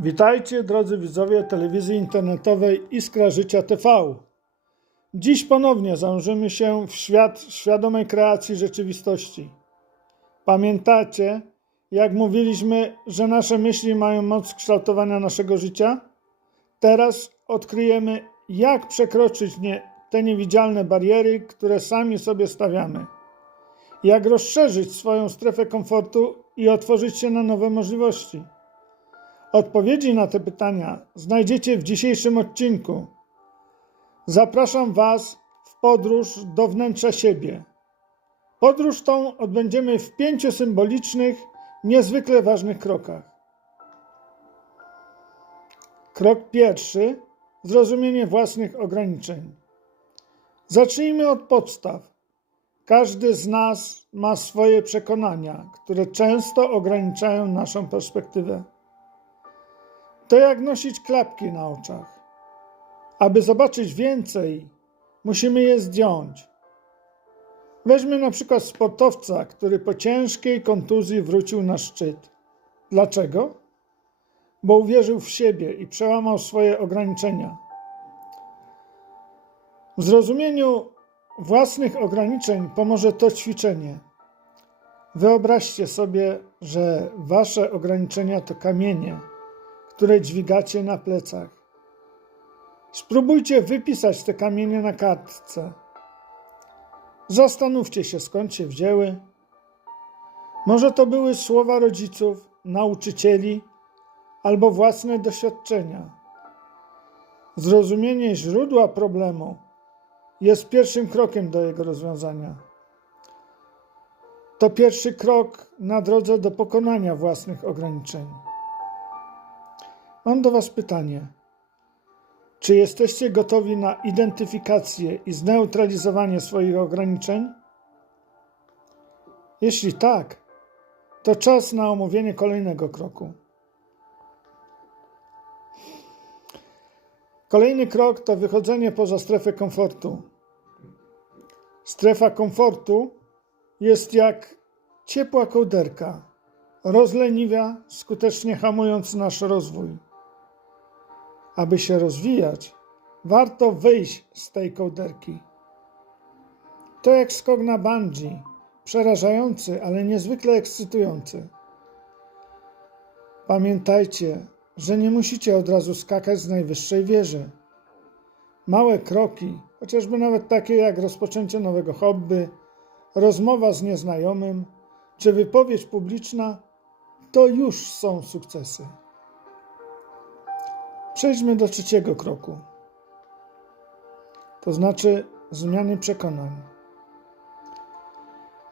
Witajcie drodzy widzowie telewizji internetowej Iskra Życia TV. Dziś ponownie zanurzymy się w świat świadomej kreacji rzeczywistości. Pamiętacie, jak mówiliśmy, że nasze myśli mają moc kształtowania naszego życia? Teraz odkryjemy, jak przekroczyć nie, te niewidzialne bariery, które sami sobie stawiamy. Jak rozszerzyć swoją strefę komfortu i otworzyć się na nowe możliwości. Odpowiedzi na te pytania znajdziecie w dzisiejszym odcinku. Zapraszam Was w podróż do wnętrza siebie. Podróż tą odbędziemy w pięciu symbolicznych, niezwykle ważnych krokach. Krok pierwszy zrozumienie własnych ograniczeń. Zacznijmy od podstaw. Każdy z nas ma swoje przekonania, które często ograniczają naszą perspektywę. To jak nosić klapki na oczach. Aby zobaczyć więcej, musimy je zdjąć. Weźmy na przykład sportowca, który po ciężkiej kontuzji wrócił na szczyt. Dlaczego? Bo uwierzył w siebie i przełamał swoje ograniczenia. W zrozumieniu własnych ograniczeń pomoże to ćwiczenie. Wyobraźcie sobie, że wasze ograniczenia to kamienie które dźwigacie na plecach. Spróbujcie wypisać te kamienie na kartce. Zastanówcie się, skąd się wzięły. Może to były słowa rodziców, nauczycieli albo własne doświadczenia. Zrozumienie źródła problemu jest pierwszym krokiem do jego rozwiązania. To pierwszy krok na drodze do pokonania własnych ograniczeń. Mam do Was pytanie. Czy jesteście gotowi na identyfikację i zneutralizowanie swoich ograniczeń? Jeśli tak, to czas na omówienie kolejnego kroku. Kolejny krok to wychodzenie poza strefę komfortu. Strefa komfortu jest jak ciepła kołderka, rozleniwia, skutecznie hamując nasz rozwój aby się rozwijać, warto wyjść z tej kołderki. To jak skok na bungee, przerażający, ale niezwykle ekscytujący. Pamiętajcie, że nie musicie od razu skakać z najwyższej wieży. Małe kroki, chociażby nawet takie jak rozpoczęcie nowego hobby, rozmowa z nieznajomym czy wypowiedź publiczna, to już są sukcesy. Przejdźmy do trzeciego kroku, to znaczy zmiany przekonań.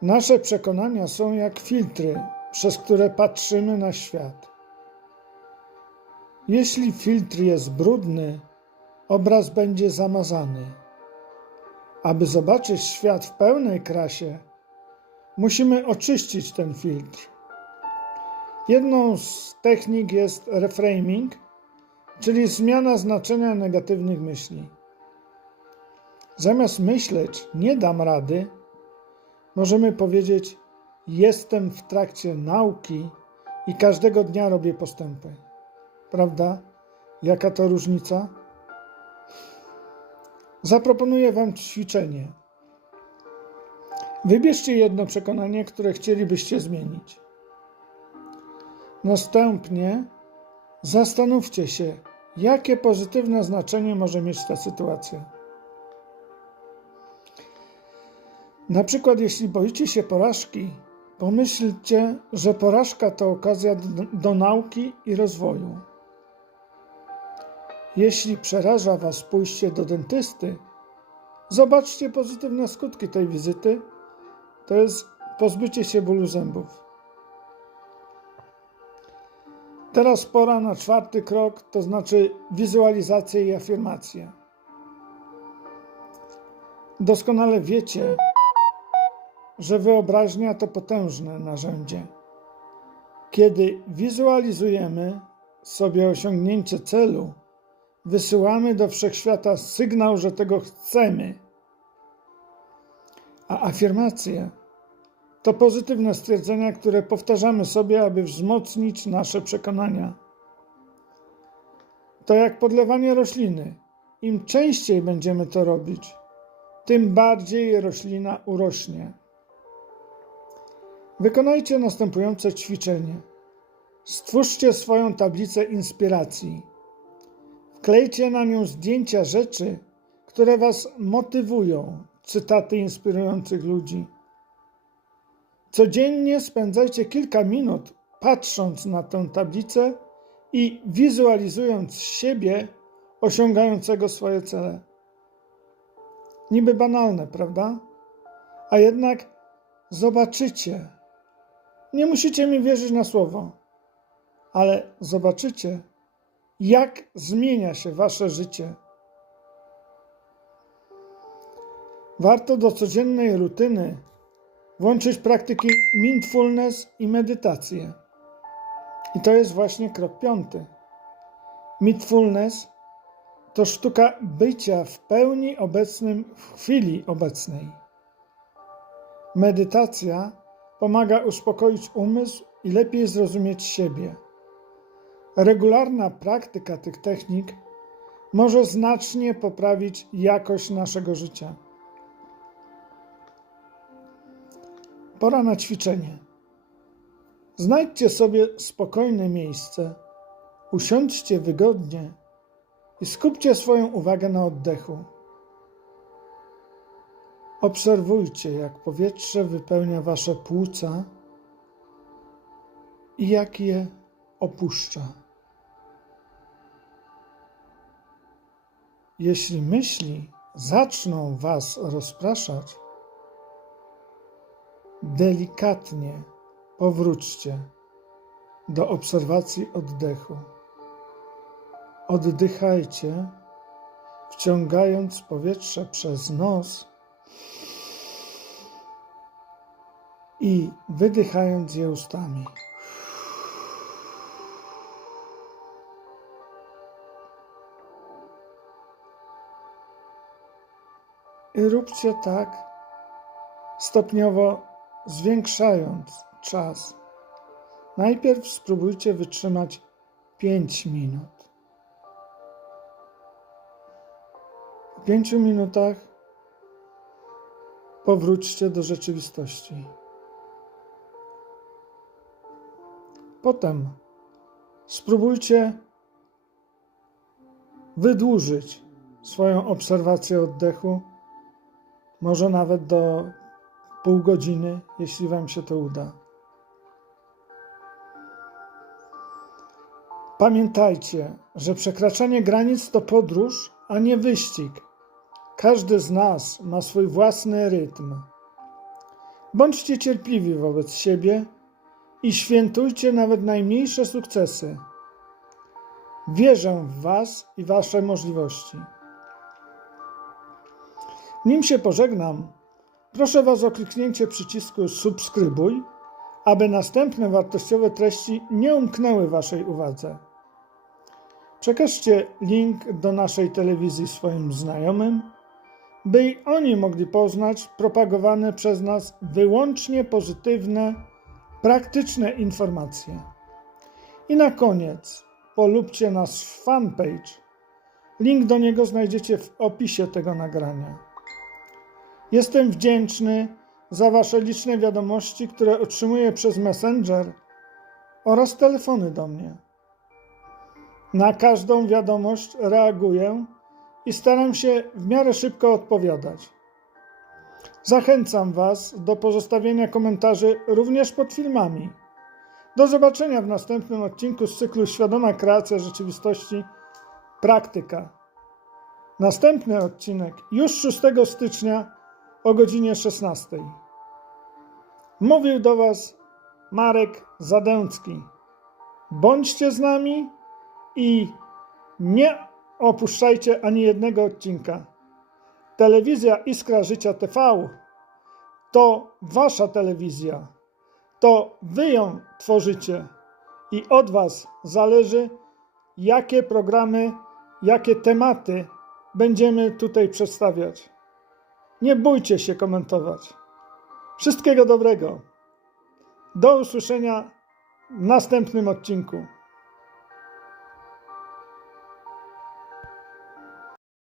Nasze przekonania są jak filtry, przez które patrzymy na świat. Jeśli filtr jest brudny, obraz będzie zamazany. Aby zobaczyć świat w pełnej krasie, musimy oczyścić ten filtr. Jedną z technik jest reframing – czyli zmiana znaczenia negatywnych myśli. Zamiast myśleć, nie dam rady, możemy powiedzieć, jestem w trakcie nauki i każdego dnia robię postępy. Prawda? Jaka to różnica? Zaproponuję Wam ćwiczenie. Wybierzcie jedno przekonanie, które chcielibyście zmienić. Następnie zastanówcie się, Jakie pozytywne znaczenie może mieć ta sytuacja? Na przykład, jeśli boicie się porażki, pomyślcie, że porażka to okazja do, nauki i rozwoju. Jeśli przeraża Was pójście do dentysty, zobaczcie pozytywne skutki tej wizyty. To jest pozbycie się bólu zębów. Teraz pora na czwarty krok, to znaczy wizualizację i afirmację. Doskonale wiecie, że wyobraźnia to potężne narzędzie. Kiedy wizualizujemy sobie osiągnięcie celu, wysyłamy do wszechświata sygnał, że tego chcemy. A afirmacje to pozytywne stwierdzenia, które powtarzamy sobie, aby wzmocnić nasze przekonania. To jak podlewanie rośliny. Im częściej będziemy to robić, tym bardziej roślina urośnie. Wykonajcie następujące ćwiczenie. Stwórzcie swoją tablicę inspiracji. Wklejcie na nią zdjęcia rzeczy, które Was motywują, cytaty inspirujących ludzi. Codziennie spędzajcie kilka minut patrząc na tę tablicę i wizualizując siebie osiągającego swoje cele. Niby banalne, prawda? A jednak zobaczycie. Nie musicie mi wierzyć na słowo, ale zobaczycie, jak zmienia się wasze życie. Warto do codziennej rutyny włączyć praktyki mindfulness i medytację. I to jest właśnie krok piąty. Mindfulness to sztuka bycia w pełni obecnym w chwili obecnej. Medytacja pomaga uspokoić umysł i lepiej zrozumieć siebie. Regularna praktyka tych technik może znacznie poprawić jakość naszego życia. Pora na ćwiczenie. Znajdźcie sobie spokojne miejsce, usiądźcie wygodnie i skupcie swoją uwagę na oddechu. Obserwujcie, jak powietrze wypełnia wasze płuca i jak je opuszcza. Jeśli myśli zaczną was rozpraszać, delikatnie powróćcie do obserwacji oddechu. Oddychajcie, wciągając powietrze przez nos i wydychając je ustami. I róbcie tak, stopniowo zwiększając czas. Najpierw spróbujcie wytrzymać 5 minut. Po 5 minutach powróćcie do rzeczywistości. Potem spróbujcie wydłużyć swoją obserwację oddechu, może nawet do pół godziny, jeśli Wam się to uda. Pamiętajcie, że przekraczanie granic to podróż, a nie wyścig. Każdy z nas ma swój własny rytm. Bądźcie cierpliwi wobec siebie i świętujcie nawet najmniejsze sukcesy. Wierzę w Was i Wasze możliwości. Nim się pożegnam, proszę Was o kliknięcie przycisku subskrybuj, aby następne wartościowe treści nie umknęły Waszej uwadze. Przekażcie link do naszej telewizji swoim znajomym, by i oni mogli poznać propagowane przez nas wyłącznie pozytywne, praktyczne informacje. I na koniec polubcie nasz fanpage. Link do niego znajdziecie w opisie tego nagrania. Jestem wdzięczny za Wasze liczne wiadomości, które otrzymuję przez Messenger oraz telefony do mnie. Na każdą wiadomość reaguję i staram się w miarę szybko odpowiadać. Zachęcam Was do pozostawienia komentarzy również pod filmami. Do zobaczenia w następnym odcinku z cyklu Świadoma Kreacja Rzeczywistości Praktyka. Następny odcinek już 6 stycznia o godzinie 16. Mówił do Was Marek Zadęcki. Bądźcie z nami i nie opuszczajcie ani jednego odcinka. Telewizja Iskra Życia TV to Wasza telewizja. To Wy ją tworzycie i od Was zależy, jakie programy, jakie tematy będziemy tutaj przedstawiać. Nie bójcie się komentować. Wszystkiego dobrego. Do usłyszenia w następnym odcinku.